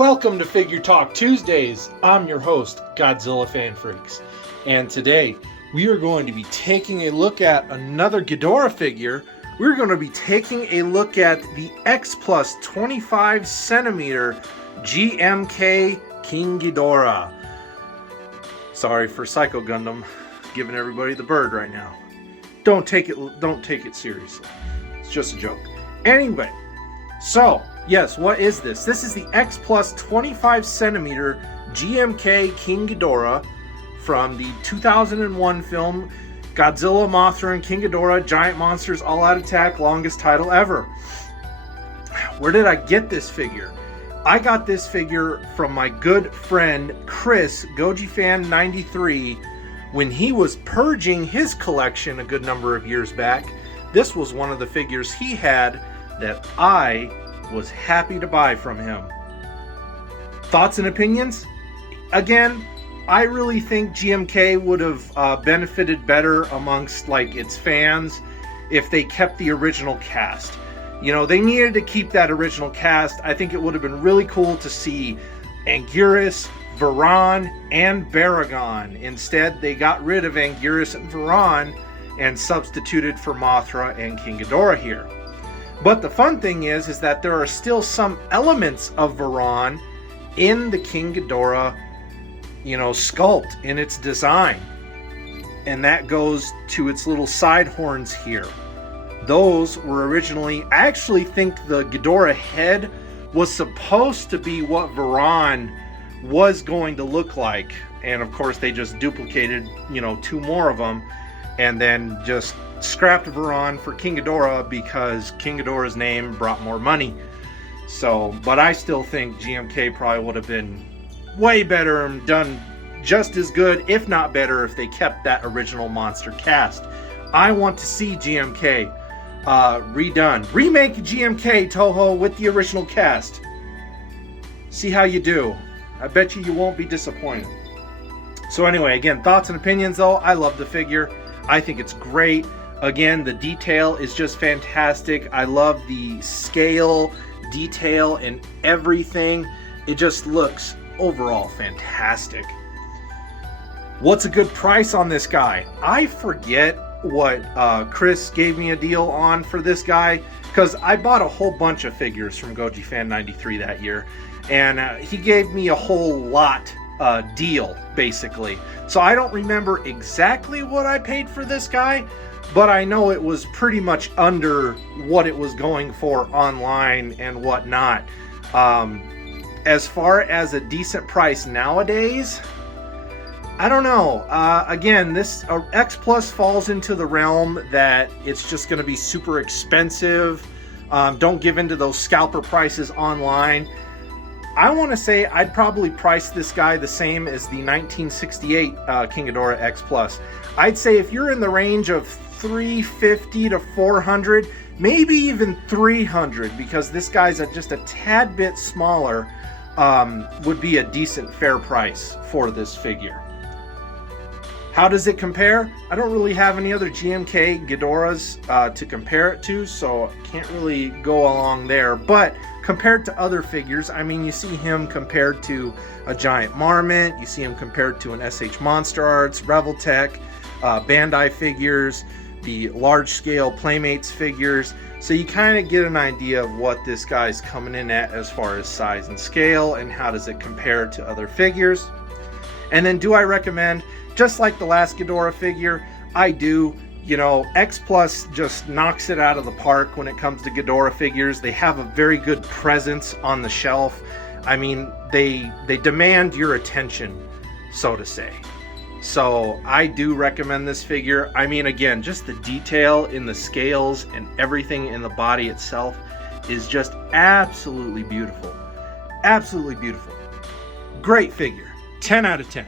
Welcome to Figure Talk Tuesdays. I'm your host, Godzilla Fan Freaks. And today, we are going to be taking a look at another Ghidorah figure. We're going to be taking a look at the X Plus 25 centimeter GMK King Ghidorah. Sorry for Psycho Gundam, giving everybody the bird right now. Don't take it seriously. It's just a joke. Anyway, so yes, what is this? This is the X Plus 25 centimeter GMK King Ghidorah from the 2001 film Godzilla, Mothra, and King Ghidorah, Giant Monsters All Out Attack, longest title ever. Where did I get this figure? I got this figure from my good friend Chris, GojiFan93, when he was purging his collection a good number of years back. This was one of the figures he had that I was happy to buy from him. Thoughts and opinions? Again, I really think GMK would have benefited better amongst its fans if they kept the original cast. You know, they needed to keep that original cast. I think it would have been really cool to see Anguirus, Varan, and Baragon. Instead, they got rid of Anguirus and Varan and substituted for Mothra and King Ghidorah here. But the fun thing is that there are still some elements of Varan in the King Ghidorah, sculpt in its design. And that goes to its little side horns here. Those were originally, I actually think the Ghidorah head was supposed to be what Varan was going to look like. And of course they just duplicated, two more of them and then just scrapped Varan for King Ghidorah because King Ghidorah's name brought more money. So, but I still think GMK probably would have been way better and done just as good, if not better, if they kept that original monster cast. I want to see GMK redone. Remake GMK, Toho, with the original cast. See how you do. I bet you won't be disappointed. So anyway, again, thoughts and opinions though. I love the figure. I think it's great. Again, the detail is just fantastic. I love the scale, detail, and everything. It just looks overall fantastic. What's a good price on this guy? I forget what Chris gave me a deal on for this guy, because I bought a whole bunch of figures from GojiFan93 that year, and he gave me a whole lot deal, basically. So I don't remember exactly what I paid for this guy, but I know it was pretty much under what it was going for online and whatnot. As far as a decent price nowadays, I don't know. Again, this X Plus falls into the realm that it's just going to be super expensive. Don't give in to those scalper prices online. I want to say I'd probably price this guy the same as the 1968 King Ghidorah X Plus. I'd say if you're in the range of $350 to $400, maybe even $300, because this guy's just a tad bit smaller, would be a decent fair price for this figure. How does it compare? I don't really have any other GMK Ghidorahs to compare it to, so can't really go along there. But compared to other figures, I mean, you see him compared to a Giant Marmot, you see him compared to an SH Monster Arts, Reveltech, Bandai figures, the large-scale Playmates figures. So you kind of get an idea of what this guy's coming in at as far as size and scale, and how does it compare to other figures. And then do I recommend? Just like the last Ghidorah figure, I do. X Plus just knocks it out of the park when it comes to Ghidorah figures. They have a very good presence on the shelf. I mean, they demand your attention, so to say. So I do recommend this figure. I mean, again, just the detail in the scales and everything in the body itself is just absolutely beautiful. Absolutely beautiful. Great figure. 10 out of 10.